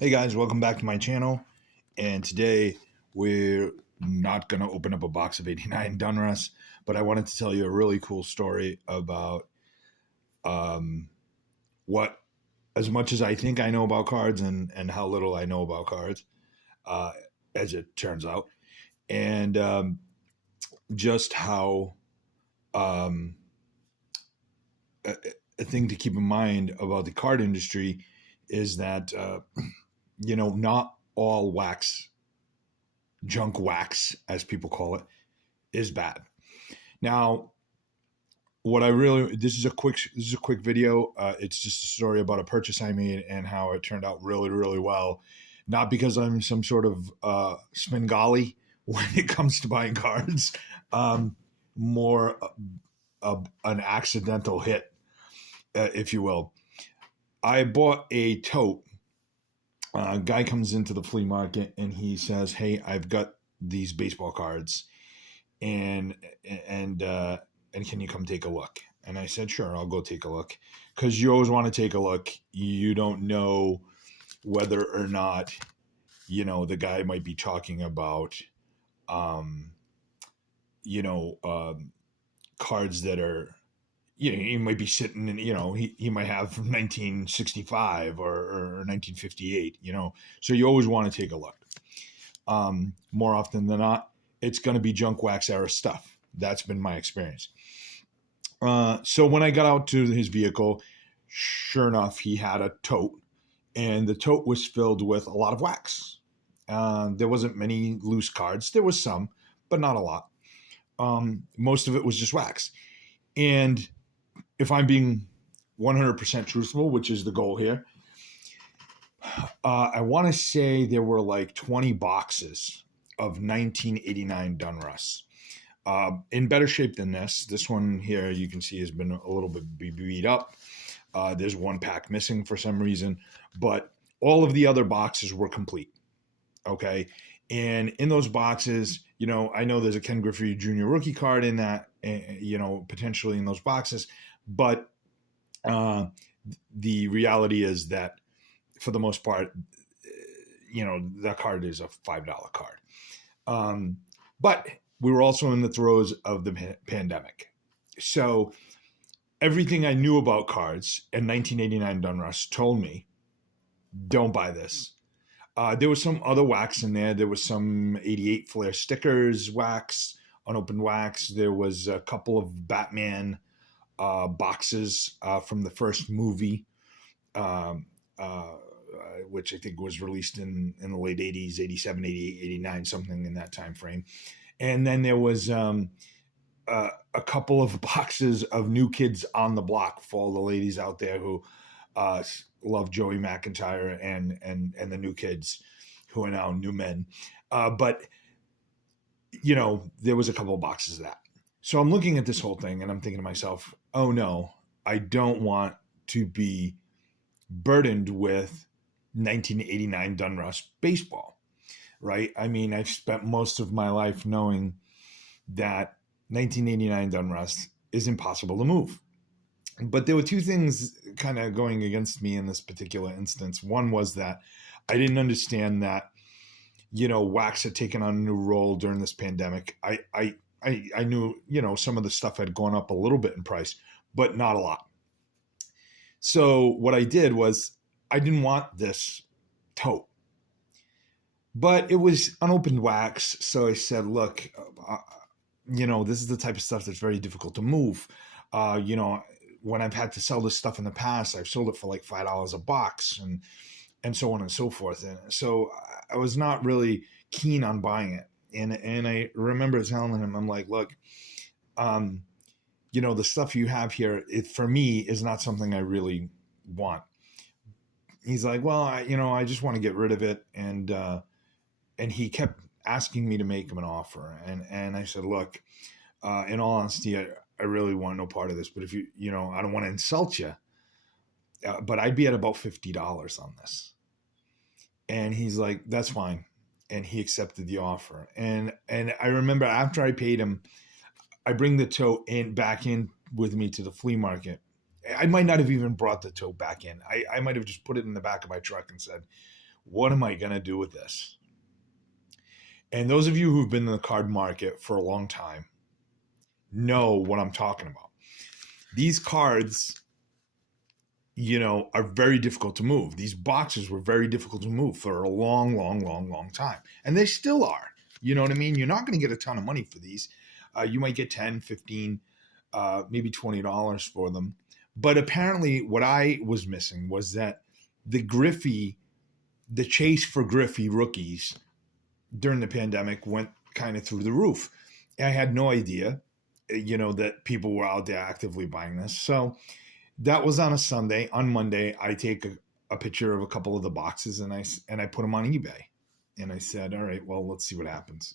Hey guys, welcome back to my channel. And today we're not going to open up a box of 89 Dunruss, but I wanted to tell you a really cool story about um, what, as much as I think I know about cards and how little I know about cards, uh, as it turns out, and just how um, a, a thing to keep in mind about the card industry is that, not all wax, junk wax, as people call it, is bad. Now, what I really this is a quick video. It's just a story about a purchase I made and how it turned out really really well. Not because I'm some sort of Svengali when it comes to buying cards, more an accidental hit, if you will. I bought a tote. A guy comes into the flea market and he says, "Hey, I've got these baseball cards, and and uh, and can you come take a look?" And I said, "Sure, I'll go take a look," because you always want to take a look. You don't know whether or not the guy might be talking about um, you know um, cards that are he might be sitting in he might have from 1965 or 1958. So you always want to take a look. More often than not, it's going to be junk wax era stuff. That's been my experience. So when I got out to his vehicle, sure enough, he had a tote, and the tote was filled with a lot of wax. There wasn't many loose cards. There was some, but not a lot. Most of it was just wax. And if I'm being 100% truthful, which is the goal here, I want to say there were like 20 boxes of 1989 Dunruss. In better shape than this. This one here you can see has been a little bit beat up. There's one pack missing for some reason, but all of the other boxes were complete. Okay. And in those boxes, I know there's a Ken Griffey Jr. rookie card in that, potentially in those boxes, but the reality is that for the most part, that card is a $5 card. But we were also in the throes of the pandemic. So everything I knew about cards in 1989 Dunruss told me, don't buy this. There was some other wax in there. There was some 88 Flair stickers wax, unopened wax. There was a couple of Batman boxes from the first movie, which I think was released in the late 80s, 87, 88, 89, something in that time frame. And then there was a couple of boxes of New Kids on the Block for all the ladies out there who love Joey McIntyre and the New Kids, who are now new men. But there was a couple of boxes of that. So I'm looking at this whole thing and I'm thinking to myself, oh no, I don't want to be burdened with 1989 Dunruss baseball, right? I mean, I've spent most of my life knowing that 1989 Dunruss is impossible to move. But there were two things kind of going against me in this particular instance. One was that I didn't understand that, wax had taken on a new role during this pandemic. I knew, some of the stuff had gone up a little bit in price, but not a lot. So what I did was I didn't want this tote, but it was unopened wax. So I said, look, this is the type of stuff that's very difficult to move. When I've had to sell this stuff in the past, I've sold it for like $5 a box and so on and so forth. And so I was not really keen on buying it. And I remember telling him, I'm like, look, the stuff you have here, for me, is not something I really want. He's like, well, I just want to get rid of it. And he kept asking me to make him an offer. And I said, look, in all honesty, I really want no part of this. But if I don't want to insult you, but I'd be at about $50 on this. And he's like, that's fine. And he accepted the offer. And I remember after I paid him, I bring the tote back in with me to the flea market. I might not have even brought the tote back in. I might have just put it in the back of my truck and said, what am I going to do with this? And those of you who've been in the card market for a long time know what I'm talking about. These cards, are very difficult to move. These boxes were very difficult to move for a long, long, long, long time. And they still are. You know what I mean? You're not going to get a ton of money for these. You might get 10, 15, maybe $20 for them. But apparently what I was missing was that the chase for Griffey rookies during the pandemic went kind of through the roof. I had no idea, that people were out there actively buying this. So that was on a Sunday. On Monday, I take a picture of a couple of the boxes and I put them on eBay. And I said, all right, well, let's see what happens.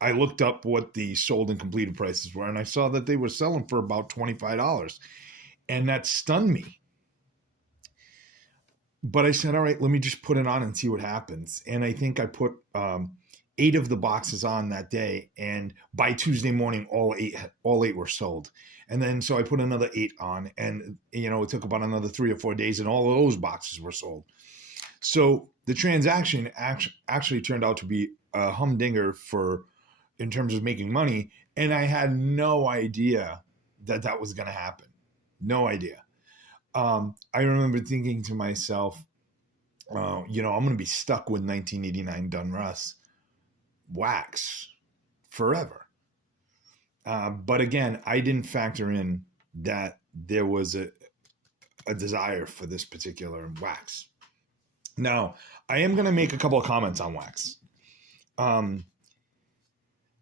I looked up what the sold and completed prices were, and I saw that they were selling for about $25. And that stunned me. But I said, all right, let me just put it on and see what happens. And I think I put 8 of the boxes on that day. And by Tuesday morning, all eight were sold. And then so I put another 8 on, and it took about another 3 or 4 days, and all of those boxes were sold. So the transaction actually turned out to be a humdinger in terms of making money. And I had no idea that was going to happen. No idea. I remember thinking to myself, I'm going to be stuck with 1989 Donruss wax forever. But again, I didn't factor in that there was a desire for this particular wax. Now, I am going to make a couple of comments on wax.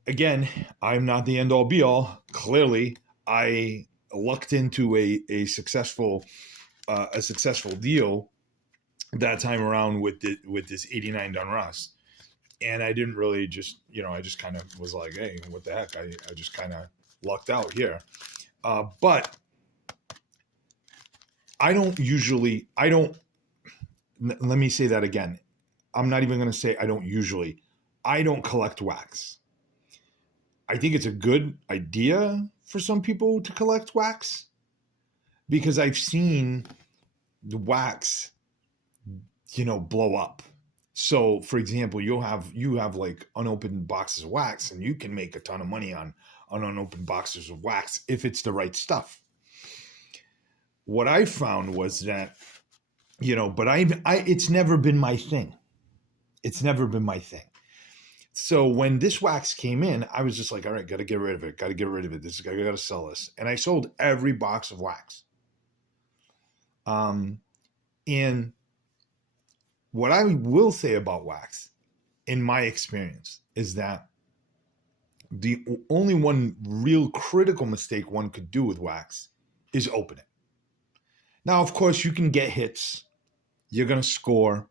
Again, I'm not the end all be all. Clearly, I lucked into a successful deal that time around with this 89 Donruss. And I didn't really just, I just kind of was like, hey, what the heck? I just kind of lucked out here. But let me say that again. I'm not even going to say I don't collect wax. I think it's a good idea for some people to collect wax because I've seen the wax, blow up. So, for example, you have like unopened boxes of wax, and you can make a ton of money on unopened boxes of wax if it's the right stuff. What I found was that, but it's never been my thing. It's never been my thing. So when this wax came in, I was just like, all right, got to get rid of it. I got to sell this. And I sold every box of wax. And what I will say about wax, in my experience, is that the only one real critical mistake one could do with wax is open it. Now, of course, you can get hits. You're going to score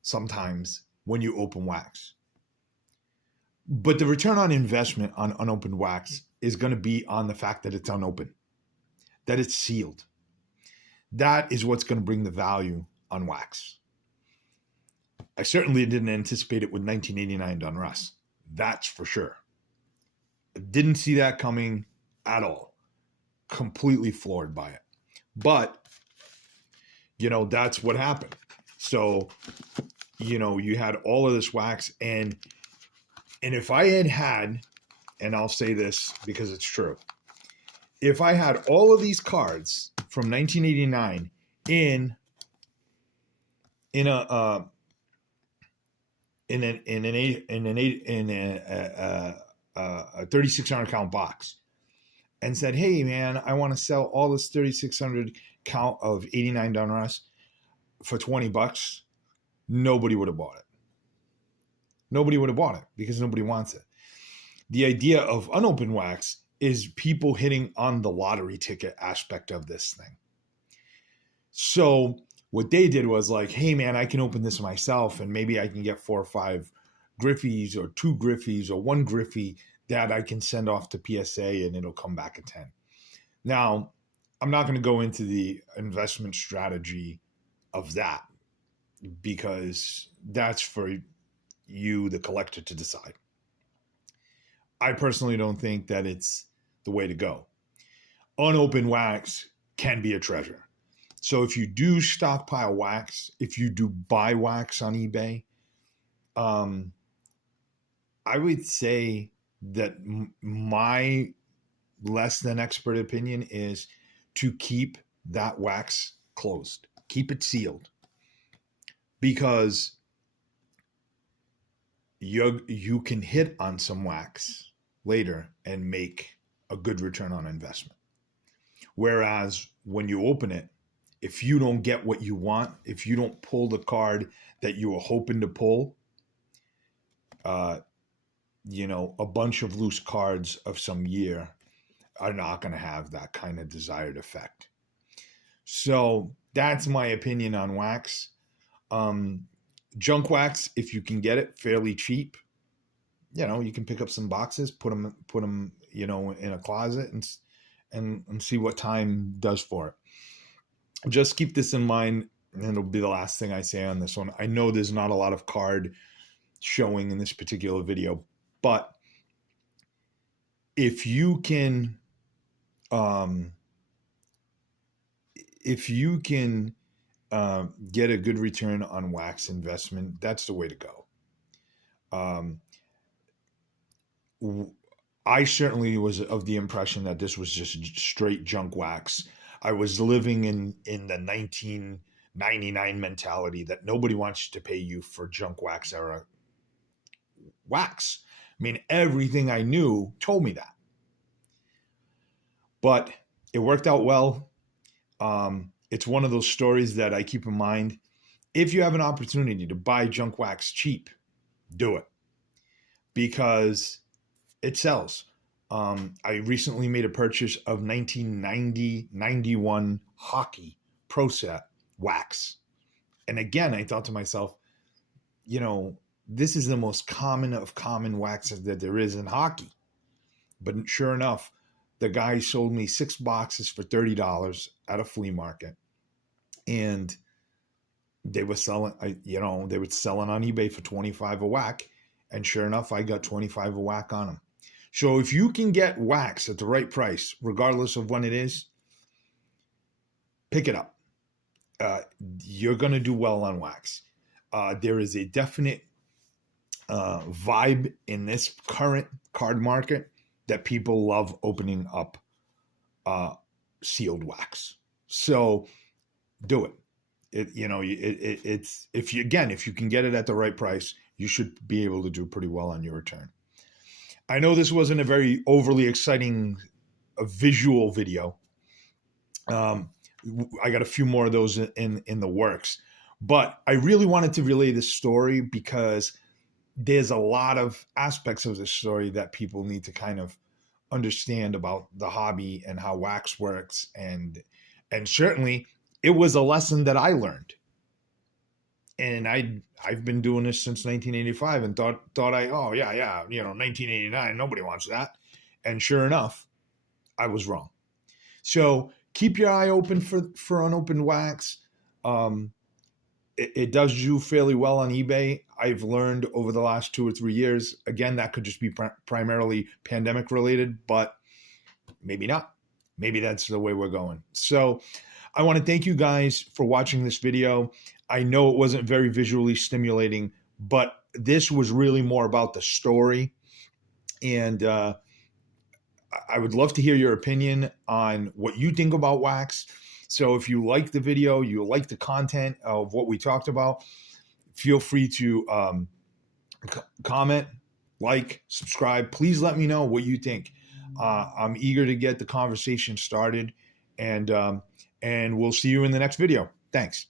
sometimes when you open wax. But the return on investment on unopened wax is going to be on the fact that it's unopened, that it's sealed. That is what's going to bring the value on wax. I certainly didn't anticipate it with 1989 Donruss. That's for sure. I didn't see that coming at all. Completely floored by it. But, that's what happened. So, you had all of this wax, and if I had, and I'll say this because it's true, if I had all of these cards from 1989 in a 3,600 count box and said, hey man, I want to sell all this 3,600 count of 89 Donruss for $20, nobody would have bought it. Nobody would have bought it because nobody wants it. The idea of unopened wax is people hitting on the lottery ticket aspect of this thing. So what they did was like, hey man, I can open this myself and maybe I can get 4 or 5 Griffies or 2 Griffies or 1 Griffey that I can send off to PSA and it'll come back at 10. Now, I'm not going to go into the investment strategy of that because that's for you, the collector, to decide. I personally don't think that it's the way to go. Unopened wax can be a treasure. So if you do stockpile wax, if you do buy wax on eBay, I would say that my less than expert opinion is to keep that wax closed, keep it sealed, because you can hit on some wax later and make a good return on investment. Whereas when you open it, if you don't get what you want, if you don't pull the card that you were hoping to pull, a bunch of loose cards of some year are not going to have that kind of desired effect. So that's my opinion on wax. Junk wax, if you can get it fairly cheap, you can pick up some boxes, put them, in a closet and see what time does for it. Just keep this in mind, and it'll be the last thing I say on this one. I know there's not a lot of card showing in this particular video, but if you can get a good return on wax investment, that's the way to go. I certainly was of the impression that this was just straight junk wax. I was living in the 1999 mentality that nobody wants to pay you for junk wax era wax. I mean, everything I knew told me that. But it worked out well. It's one of those stories that I keep in mind. If you have an opportunity to buy junk wax cheap, do it, because it sells. I recently made a purchase of 1990-91 hockey pro set wax. And again, I thought to myself, this is the most common of common waxes that there is in hockey. But sure enough, the guy sold me 6 boxes for $30 at a flea market. And they were selling, they were selling on eBay for $25 a whack. And sure enough, I got $25 a whack on them. So if you can get wax at the right price, regardless of when it is, pick it up. You're going to do well on wax. There is a definite vibe in this current card market that people love opening up sealed wax. So do it. It's if you can get it at the right price, you should be able to do pretty well on your return. I know this wasn't a very overly exciting visual video. I got a few more of those in the works, but I really wanted to relay this story because there's a lot of aspects of this story that people need to kind of understand about the hobby and how wax works. And certainly it was a lesson that I learned. And I've been doing this since 1985 and thought 1989, nobody wants that. And sure enough, I was wrong. So keep your eye open for unopened wax. It does do fairly well on eBay. I've learned over the last 2 or 3 years. Again, that could just be primarily pandemic related, but maybe not. Maybe that's the way we're going. So I want to thank you guys for watching this video. I know it wasn't very visually stimulating, but this was really more about the story. And I would love to hear your opinion on what you think about wax. So if you like the video, you like the content of what we talked about, feel free to comment, like, subscribe. Please let me know what you think. I'm eager to get the conversation started, and we'll see you in the next video. Thanks.